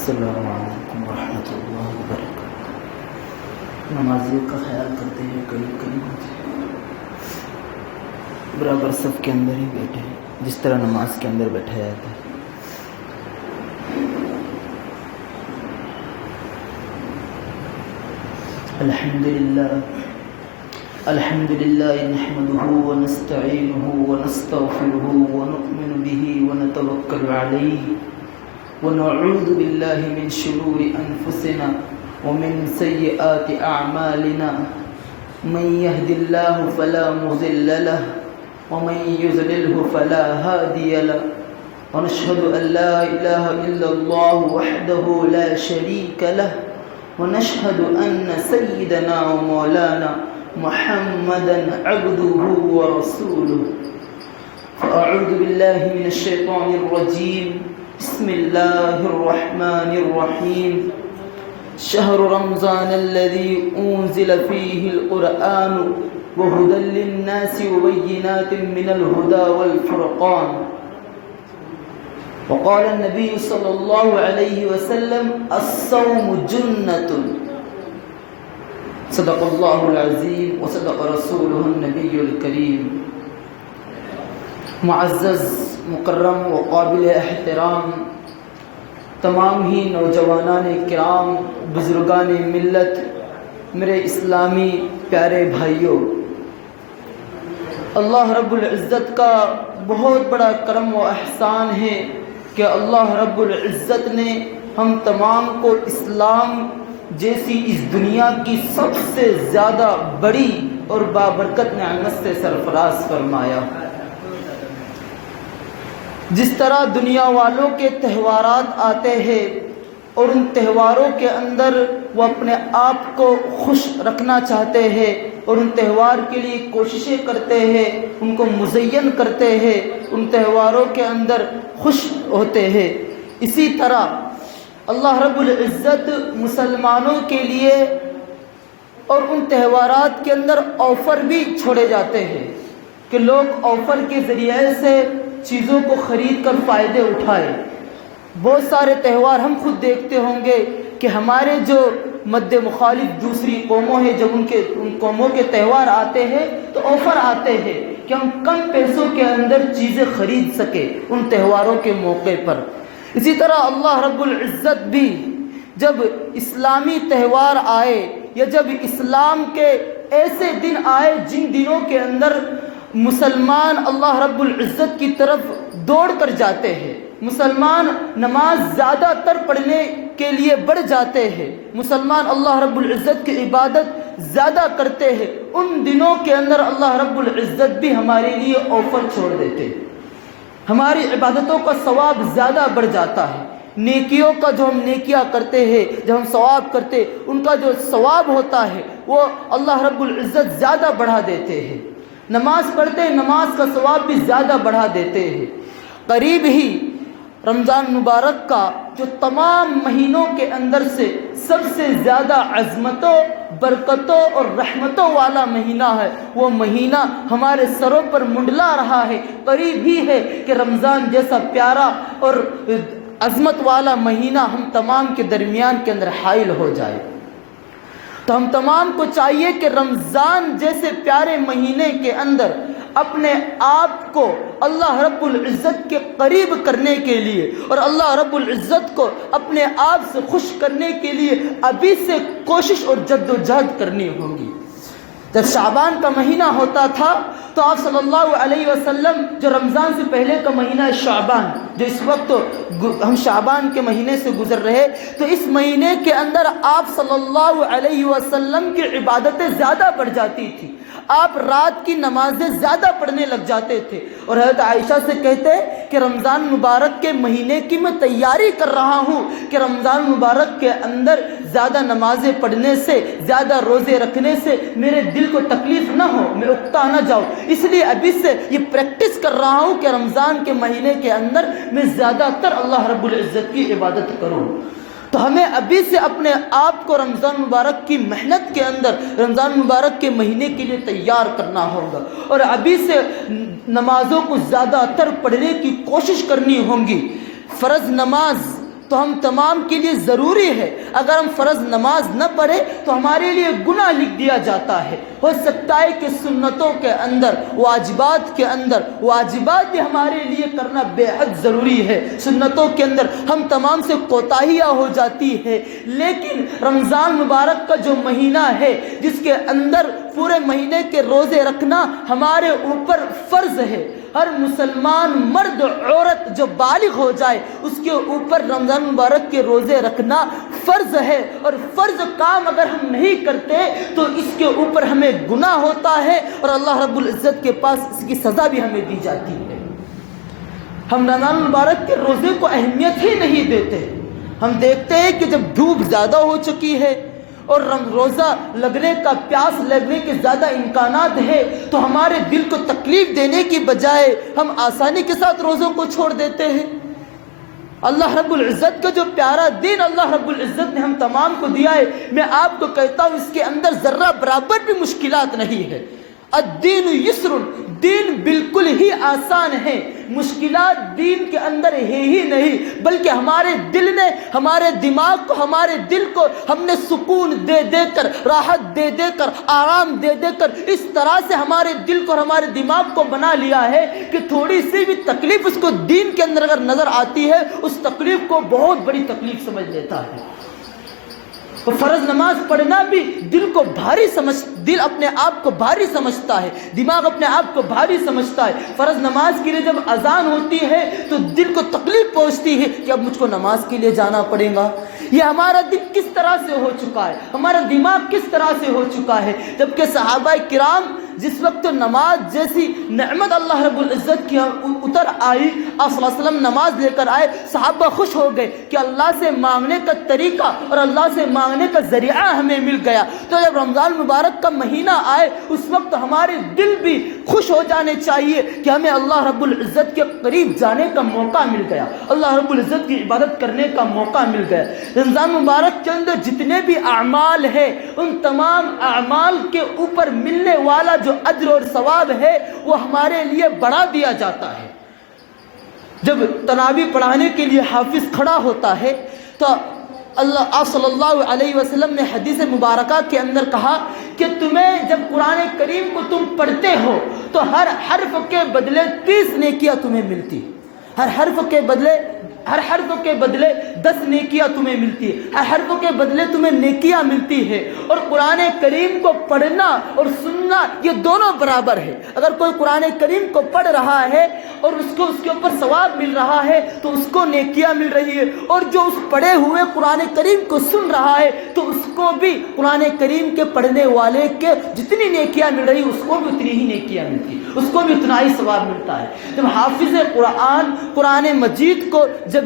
السلام علیکم ورحمۃ اللہ وبرکاتہ۔ نمازیوں کا خیال کرتے ہیں، قریب قریب ہوتے ہیں، برابر صف کے اندر ہی بیٹھے ہیں، جس طرح نماز کے اندر بیٹھا جاتا ہے۔ الحمد للہ نحمده ونستعینه ونستغفره ونؤمن به ونتوکل علیہ ونعوذ باللہ من شرور انفسنا ومن سیئات اعمالنا، من يهد الله فلا مضل له ومن يضلله فلا هادي له، ونشهد ان لا اله الا الله وحده لا شريك له، ونشهد ان سيدنا ومولانا محمدا عبده ورسوله۔ فأعوذ بالله من الشيطان الرجيم، بسم الله الرحمن الرحيم۔ شهر رمضان الذي أنزل فيه القرآن وهدى للناس وبينات من الهدى والفرقان۔ وقال النبي صلى الله عليه وسلم: الصوم جنة۔ صدق اللہ العظیم وصدق رسولہ النبی الکریم۔ معزز، مکرم و قابل احترام تمام ہی نوجوانان کرام، بزرگان ملت، میرے اسلامی پیارے بھائیوں، اللہ رب العزت کا بہت بڑا کرم و احسان ہے کہ اللہ رب العزت نے ہم تمام کو اسلام جیسی اس دنیا کی سب سے زیادہ بڑی اور بابرکت نعمت سے سرفراز فرمایا۔ جس طرح دنیا والوں کے تہوارات آتے ہیں اور ان تہواروں کے اندر وہ اپنے آپ کو خوش رکھنا چاہتے ہیں اور ان تہوار کے لیے کوششیں کرتے ہیں، ان کو مزین کرتے ہیں، ان تہواروں کے اندر خوش ہوتے ہیں، اسی طرح اللہ رب العزت مسلمانوں کے لیے اور ان تہوارات کے اندر آفر بھی چھوڑے جاتے ہیں کہ لوگ آفر کے ذریعے سے چیزوں کو خرید کر فائدے اٹھائیں۔ بہت سارے تہوار ہم خود دیکھتے ہوں گے کہ ہمارے جو مد مخالف دوسری قوموں ہیں، جب ان قوموں کے تہوار آتے ہیں تو آفر آتے ہیں کہ ہم کم پیسوں کے اندر چیزیں خرید سکیں ان تہواروں کے موقع پر۔ اسی طرح اللہ رب العزت بھی جب اسلامی تہوار آئے یا جب اسلام کے ایسے دن آئے جن دنوں کے اندر مسلمان اللہ رب العزت کی طرف دوڑ کر جاتے ہیں، مسلمان نماز زیادہ تر پڑھنے کے لیے بڑھ جاتے ہیں، مسلمان اللہ رب العزت کی عبادت زیادہ کرتے ہیں، ان دنوں کے اندر اللہ رب العزت بھی ہمارے لیے آفر چھوڑ دیتے ہیں۔ ہماری عبادتوں کا ثواب زیادہ بڑھ جاتا ہے، نیکیوں کا جو ہم نیکیاں کرتے ہیں، جب ہم ثواب کرتے ان کا جو ثواب ہوتا ہے وہ اللہ رب العزت زیادہ بڑھا دیتے ہیں۔ نماز پڑھتے نماز کا ثواب بھی زیادہ بڑھا دیتے ہیں۔ قریب ہی رمضان مبارک کا جو تمام مہینوں کے اندر سے سب سے زیادہ عظمتوں، برکتوں اور رحمتوں والا مہینہ ہے، وہ مہینہ ہمارے سروں پر منڈلا رہا ہے۔ قریب ہی ہے کہ رمضان جیسا پیارا اور عظمت والا مہینہ ہم تمام کے درمیان کے اندر حائل ہو جائے۔ تو ہم تمام کو چاہیے کہ رمضان جیسے پیارے مہینے کے اندر اپنے آپ کو اللہ رب العزت کے قریب کرنے کے لیے اور اللہ رب العزت کو اپنے آپ سے خوش کرنے کے لیے ابھی سے کوشش اور جد و جہد کرنی ہوگی۔ جب شعبان کا مہینہ ہوتا تھا تو آپ صلی اللہ علیہ وسلم، جو رمضان سے پہلے کا مہینہ ہے شعبان، جو اس وقت ہم شعبان کے مہینے سے گزر رہے، تو اس مہینے کے اندر آپ صلی اللہ علیہ وسلم کی عبادتیں زیادہ بڑھ جاتی تھی، آپ رات کی نمازیں زیادہ پڑھنے لگ جاتے تھے، اور حضرت عائشہ سے کہتے کہ رمضان مبارک کے مہینے کی میں تیاری کر رہا ہوں کہ رمضان مبارک کے اندر زیادہ نمازیں پڑھنے سے، زیادہ روزے رکھنے سے میرے دل کو تکلیف نہ ہو، میں اکتا نہ جاؤں، اس لیے ابھی سے یہ پریکٹس کر رہا ہوں کہ رمضان کے مہینے کے اندر میں زیادہ تر اللہ رب العزت کی عبادت کروں۔ تو ہمیں ابھی سے اپنے آپ کو رمضان مبارک کی محنت کے اندر، رمضان مبارک کے مہینے کے لیے تیار کرنا ہوگا، اور ابھی سے نمازوں کو زیادہ تر پڑھنے کی کوشش کرنی ہوگی۔ فرض نماز تو ہم تمام کے لیے ضروری ہے اگر ہم فرض نماز نہ پڑھے تو ہمارے لیے گناہ لکھ دیا جاتا ہے۔ ہو سکتا ہے کہ سنتوں کے اندر، واجبات کے اندر، واجبات بھی ہمارے لیے کرنا بے حد ضروری ہے، سنتوں کے اندر ہم تمام سے کوتاہیاں ہو جاتی ہے، لیکن رمضان مبارک کا جو مہینہ ہے جس کے اندر پورے مہینے کے روزے رکھنا ہمارے اوپر فرض ہے۔ ہر مسلمان مرد عورت جو بالغ ہو جائے اس کے اوپر رمضان مبارک کے روزے رکھنا فرض ہے، اور فرض کام اگر ہم نہیں کرتے تو اس کے اوپر ہمیں گناہ ہوتا ہے اور اللہ رب العزت کے پاس اس کی سزا بھی ہمیں دی جاتی ہے۔ ہم رمضان مبارک کے روزے کو اہمیت ہی نہیں دیتے۔ ہم دیکھتے ہیں کہ جب دھوپ زیادہ ہو چکی ہے اور روزہ لگنے کا، پیاس لگنے کے زیادہ امکانات ہے تو ہمارے دل کو تکلیف دینے کی بجائے ہم آسانی کے ساتھ روزوں کو چھوڑ دیتے ہیں۔ اللہ رب العزت کا جو پیارا دین اللہ رب العزت نے ہم تمام کو دیا ہے، میں آپ کو کہتا ہوں اس کے اندر ذرہ برابر بھی مشکلات نہیں ہے۔ الدین یسر، دین بالکل ہی آسان ہے، مشکلات دین کے اندر ہے ہی نہیں، بلکہ ہمارے دل نے، ہمارے دماغ کو، ہمارے دل کو ہم نے سکون دے دے کر، راحت دے دے کر، آرام دے دے کر اس طرح سے ہمارے دل کو اور ہمارے دماغ کو بنا لیا ہے کہ تھوڑی سی بھی تکلیف اس کو دین کے اندر اگر نظر آتی ہے اس تکلیف کو بہت بڑی تکلیف سمجھ لیتا ہے۔ تو فرض نماز پڑھنا بھی دل کو بھاری دل اپنے آپ کو بھاری سمجھتا ہے، دماغ اپنے آپ کو بھاری سمجھتا ہے۔ فرض نماز کے لیے جب اذان ہوتی ہے تو دل کو تکلیف پہنچتی ہے کہ اب مجھ کو نماز کے لیے جانا پڑے گا۔ یہ ہمارا دل کس طرح سے ہو چکا ہے، ہمارا دماغ کس طرح سے ہو چکا ہے، جبکہ صحابہ کرام جس وقت نماز جیسی نعمت اللہ رب العزت کی اتر آئی، آپ صلی اللہ علیہ وسلم نماز لے کر آئے، صحابہ خوش ہو گئے کہ اللہ سے مانگنے کا طریقہ اور اللہ سے مانگنے کا ذریعہ ہمیں مل گیا۔ تو جب رمضان مبارک کا مہینہ آئے اس وقت ہمارے دل بھی خوش ہو جانے چاہیے کہ ہمیں اللہ رب العزت کے قریب جانے کا موقع مل گیا، اللہ رب العزت کی عبادت کرنے کا موقع مل گیا۔ رمضان مبارک کے اندر جتنے بھی اعمال ہیں ان تمام اعمال کے اوپر ملنے والا جو اجر اور ثواب ہے وہ ہمارے لیے بڑھا دیا جاتا ہے۔ جب تراویح پڑھانے کے لیے حافظ کھڑا ہوتا ہے تو آپ صلی اللہ علیہ وسلم نے حدیث مبارکہ کے اندر کہا کہ تمہیں جب قرآن کریم کو تم پڑھتے ہو تو ہر حرف کے بدلے 30 نیکیاں تمہیں ملتی، ہر حرف کے بدلے 10 نیکیاں تمہیں ملتی ہے، ہر حرف کے بدلے تمہیں نیکیاں ملتی ہے۔ اور قرآن کریم کو پڑھنا اور سننا یہ دونوں برابر ہے۔ اگر کوئی قرآن کریم کو پڑھ رہا ہے اور اس کے اوپر ثواب مل رہا ہے تو اس کو نیکیاں مل رہی ہے، اور جو اس پڑھے ہوئے قرآن کریم کو سن رہا ہے تو اس کو بھی قرآن کریم کے پڑھنے والے کے جتنی نیکیاں مل رہی اس کو بھی اتنی ہی نیکیاں ملتی، اس کو بھی اتنا ہی ثواب ملتا ہے۔ جب حافظ قرآن مجید کو جب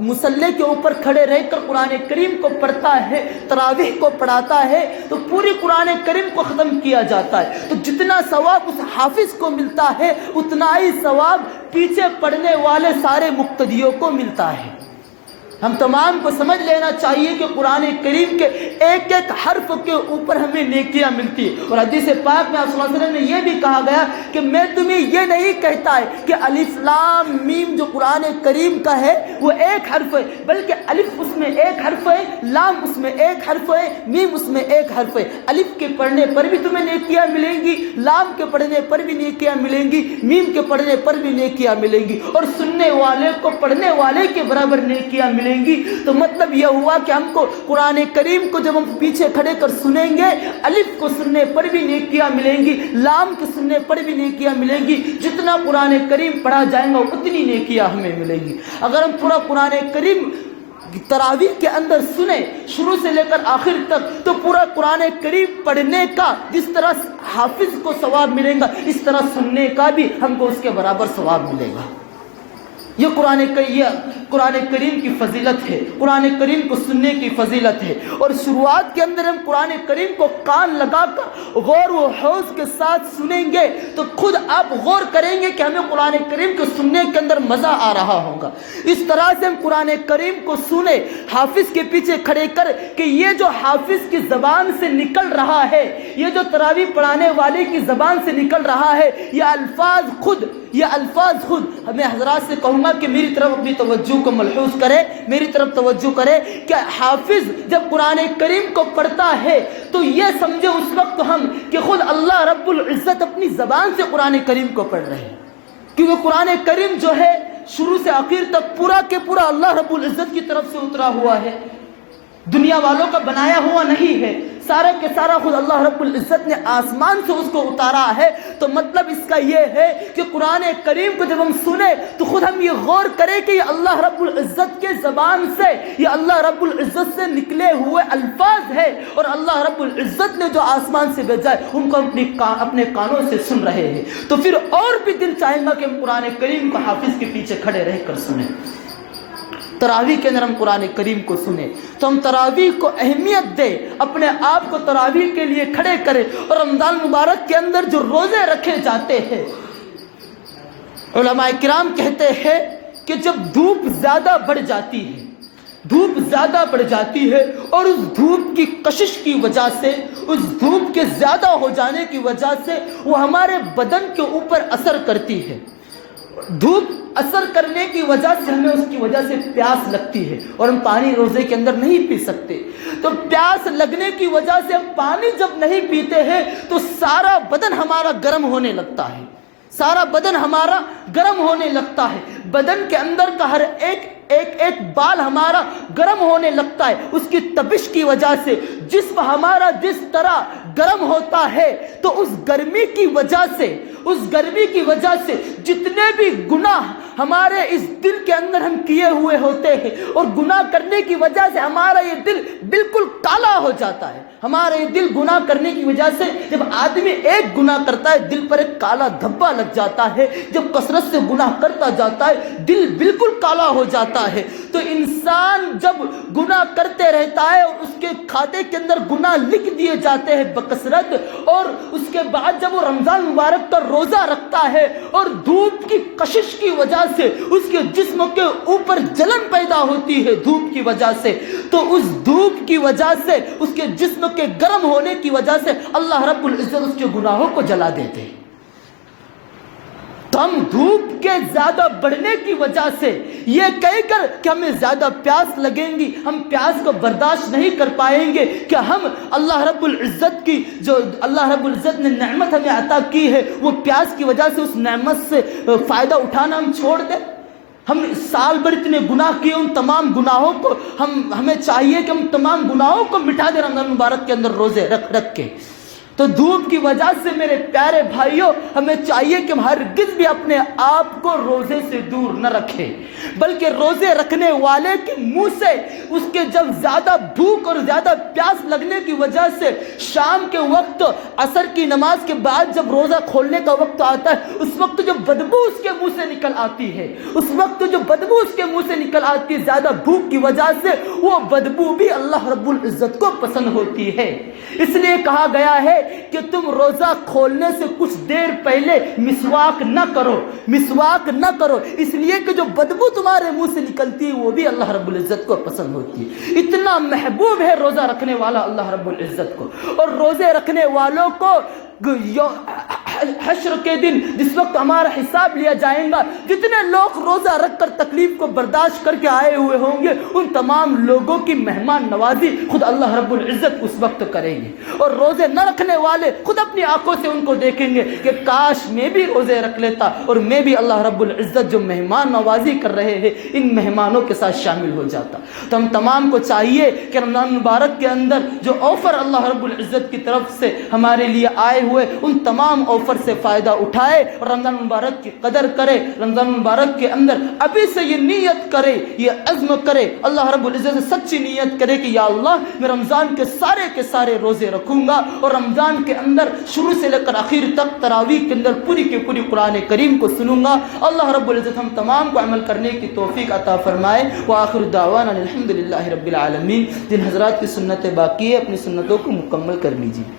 مصلی کے اوپر کھڑے رہ کر قرآن کریم کو پڑھتا ہے، تراویح کو پڑھاتا ہے تو پوری قرآن کریم کو ختم کیا جاتا ہے، تو جتنا ثواب اس حافظ کو ملتا ہے اتنا ہی ثواب پیچھے پڑھنے والے سارے مقتدیوں کو ملتا ہے۔ ہم تمام کو سمجھ لینا چاہیے کہ قرآن کریم کے ایک ایک حرف کے اوپر ہمیں نیکیاں ملتی ہیں، اور حدیث پاک میں صلی اللہ علیہ وسلم نے یہ بھی کہا گیا کہ میں تمہیں یہ نہیں کہتا ہے کہ الف لام میم جو قرآن کریم کا ہے وہ ایک حرف ہے، بلکہ الف اس میں ایک حرف ہے، لام اس میں ایک حرف ہے، میم اس میں ایک حرف ہے۔ الف کے پڑھنے پر بھی تمہیں نیکیاں ملیں گی، لام کے پڑھنے پر بھی نیکیاں ملیں گی، میم کے پڑھنے پر بھی نیکیاں ملیں گی، اور سننے والے کو پڑھنے والے کے برابر نیکیاں ملیں گی۔ تو مطلب یہ ہوا کہ ہم کو قرآن کریم کو جب ہم پیچھے کھڑے کر سنیں گے الف کو سننے پر بھی نیکیاں ملیں گی، لام کے سننے پر بھی نیکیاں ملیں گی، جتنا قرآن کریم پڑھا جائے گا اتنی نیکیاں ہمیں ملیں گی۔ اگر ہم پورا قرآن کریم تراویح کے اندر سنیں شروع سے لے کر آخر تک تو پورا قرآن کریم پڑھنے کا جس طرح حافظ کو ثواب ملے گا اس طرح سننے کا بھی ہم کو اس کے برابر ثواب ملے گا۔ یہ قرآن کریم کی فضیلت ہے، قرآن کریم کو سننے کی فضیلت ہے، اور شروعات کے اندر ہم قرآن کریم کو کان لگا کر غور و خوض کے ساتھ سنیں گے تو خود آپ غور کریں گے کہ ہمیں قرآن کریم کو سننے کے اندر مزہ آ رہا ہوگا۔ اس طرح سے ہم قرآن کریم کو سنیں حافظ کے پیچھے کھڑے کر کہ یہ جو حافظ کی زبان سے نکل رہا ہے، یہ جو تراویح پڑھانے والے کی زبان سے نکل رہا ہے، یہ الفاظ خود ہمیں حضرات سے کہوں گا کہ میری طرف اپنی توجہ توجہ کو ملحوظ کرے، میری طرف توجہ کرے کہ حافظ جب قرآن کریم کو پڑھتا ہے تو یہ سمجھے اس وقت ہم کہ خود اللہ رب العزت اپنی زبان سے قرآن کریم کو پڑھ رہے ہیں، کیونکہ قرآن کریم جو ہے شروع سے آخر تک پورا کے پورا اللہ رب العزت کی طرف سے اترا ہوا ہے، دنیا والوں کا بنایا ہوا نہیں ہے، سارا کے سارا خود اللہ رب العزت نے آسمان سے اس کو اتارا ہے۔ تو مطلب اس کا یہ ہے کہ قرآن کریم کو جب ہم سنیں تو خود ہم یہ غور کریں کہ یہ اللہ رب العزت کے زبان سے، یہ اللہ رب العزت سے نکلے ہوئے الفاظ ہے، اور اللہ رب العزت نے جو آسمان سے بھیجا ہے ان کو اپنے کانوں سے سن رہے ہیں، تو پھر اور بھی دل چاہے گا کہ ہم قرآن کریم کو حافظ کے پیچھے کھڑے رہ کر سنیں۔ تراویح کے اندر ہم قرآن کریم کو سنیں تو ہم تراویح کو اہمیت دیں، اپنے آپ کو تراویح کے لیے کھڑے کریں، اور رمضان مبارک کے اندر جو روزے رکھے جاتے ہیں، علماء کرام کہتے ہیں کہ جب دھوپ زیادہ بڑھ جاتی ہے، دھوپ زیادہ بڑھ جاتی ہے اور اس دھوپ کی کشش کی وجہ سے، اس دھوپ کے زیادہ ہو جانے کی وجہ سے وہ ہمارے بدن کے اوپر اثر کرتی ہے، دھوپ اثر کرنے کی وجہ سے ہمیں اس کی وجہ سے پیاس لگتی ہے اور ہم پانی روزے کے اندر نہیں پی سکتے، تو پیاس لگنے کی وجہ سے ہم پانی جب نہیں پیتے ہیں تو سارا بدن ہمارا گرم ہونے لگتا ہے، سارا بدن ہمارا گرم ہونے لگتا ہے، بدن کے اندر کا ہر ایک بال ہمارا گرم ہونے لگتا ہے، اس کی تپش کی وجہ سے جسم ہمارا جس طرح گرم ہوتا ہے، تو اس گرمی کی وجہ سے جتنے بھی گناہ ہمارے اس دل کے اندر ہم کیے ہوئے ہوتے ہیں، اور گناہ کرنے کی وجہ سے ہمارا یہ دل بالکل کالا ہو جاتا ہے، ہمارا یہ دل گناہ کرنے کی وجہ سے جب آدمی ایک گناہ کرتا ہے دل پر ایک کالا دھبا لگ جاتا ہے، جب کثرت سے گناہ کرتا جاتا ہے دل بالکل کالا ہو جاتا ہے۔ تو انسان جب گناہ کرتے رہتا ہے اور اس کے کھاتے کے اندر گناہ لکھ دیے جاتے ہیں بکثرت، اور اس کے بعد جب وہ رمضان مبارک کا روزہ رکھتا ہے اور دھوپ کی کشش کی وجہ سے اس کے جسم کے اوپر جلن پیدا ہوتی ہے دھوپ کی وجہ سے، تو اس دھوپ کی وجہ سے اس کے جسم کے گرم ہونے کی وجہ سے اللہ رب العزت اس کے گناہوں کو جلا دیتے ہیں۔ تو ہم دھوپ کے زیادہ بڑھنے کی وجہ سے یہ کہہ کر کہ ہمیں زیادہ پیاس لگیں گی، ہم پیاس کو برداشت نہیں کر پائیں گے کہ ہم اللہ رب العزت کی جو اللہ رب العزت نے نعمت ہمیں عطا کی ہے وہ پیاس کی وجہ سے اس نعمت سے فائدہ اٹھانا ہم چھوڑ دیں۔ ہم سال بھر اتنے گناہ کیے، ان تمام گناہوں کو ہمیں چاہیے کہ ہم تمام گناہوں کو مٹا دیں رمضان مبارک کے اندر روزے رکھ کے۔ تو دھوپ کی وجہ سے میرے پیارے بھائیوں ہمیں چاہیے کہ ہم ہرگز بھی اپنے آپ کو روزے سے دور نہ رکھیں، بلکہ روزے رکھنے والے کے منہ سے اس کے جب زیادہ بھوک اور زیادہ پیاس لگنے کی وجہ سے شام کے وقت عصر کی نماز کے بعد جب روزہ کھولنے کا وقت آتا ہے اس وقت جو بدبو اس کے منہ سے نکل آتی ہے، اس وقت جو بدبو اس کے منہ سے نکل آتی ہے زیادہ بھوک کی وجہ سے، وہ بدبو بھی اللہ رب العزت کو پسند ہوتی ہے۔ اس لیے کہا گیا ہے کہ تم روزہ کھولنے سے کچھ دیر پہلے مسواک نہ کرو، اس لیے کہ جو بدبو تمہارے منہ سے نکلتی ہے وہ بھی اللہ رب العزت کو پسند ہوتی ہے۔ اتنا محبوب ہے روزہ رکھنے والا اللہ رب العزت کو، اور روزے رکھنے والوں کو حشر کے دن جس وقت ہمارا حساب لیا جائے گا، جتنے لوگ روزہ رکھ کر تکلیف کو برداشت کر کے آئے ہوئے ہوں گے ان تمام لوگوں کی مہمان نوازی خود اللہ رب العزت اس وقت کریں گے، اور روزے نہ رکھنے والے خود اپنی آنکھوں سے ان کو دیکھیں گے کہ کاش میں بھی روزے رکھ لیتا اور میں بھی اللہ رب العزت جو مہمان نوازی کر رہے ہیں ان مہمانوں کے ساتھ شامل ہو جاتا۔ تو ہم تمام کو چاہیے کہ رمضان مبارک کے اندر جو آفر اللہ رب العزت کی طرف سے ہمارے لیے آئے ہوئے ان تمام آفر سے فائدہ اٹھائے اور رمضان مبارک کی قدر کرے، رمضان مبارک کے اندر ابھی سے یہ نیت کرے، یہ عزم کرے، اللہ رب العزت سے سچی نیت کرے کہ یا اللہ میں رمضان کے سارے روزے رکھوں گا، اور رمضان کے اندر شروع سے لے کر آخر تک تراویح کے اندر پوری کی پوری قرآن کریم کو سنوں گا۔ اللہ رب العزت ہم تمام کو عمل کرنے کی توفیق عطا فرمائے۔ وآخر دعوانا الحمدللہ رب العالمین۔ جن حضرات کی سنتیں باقی ہے اپنی سنتوں کو مکمل کر لیجیے۔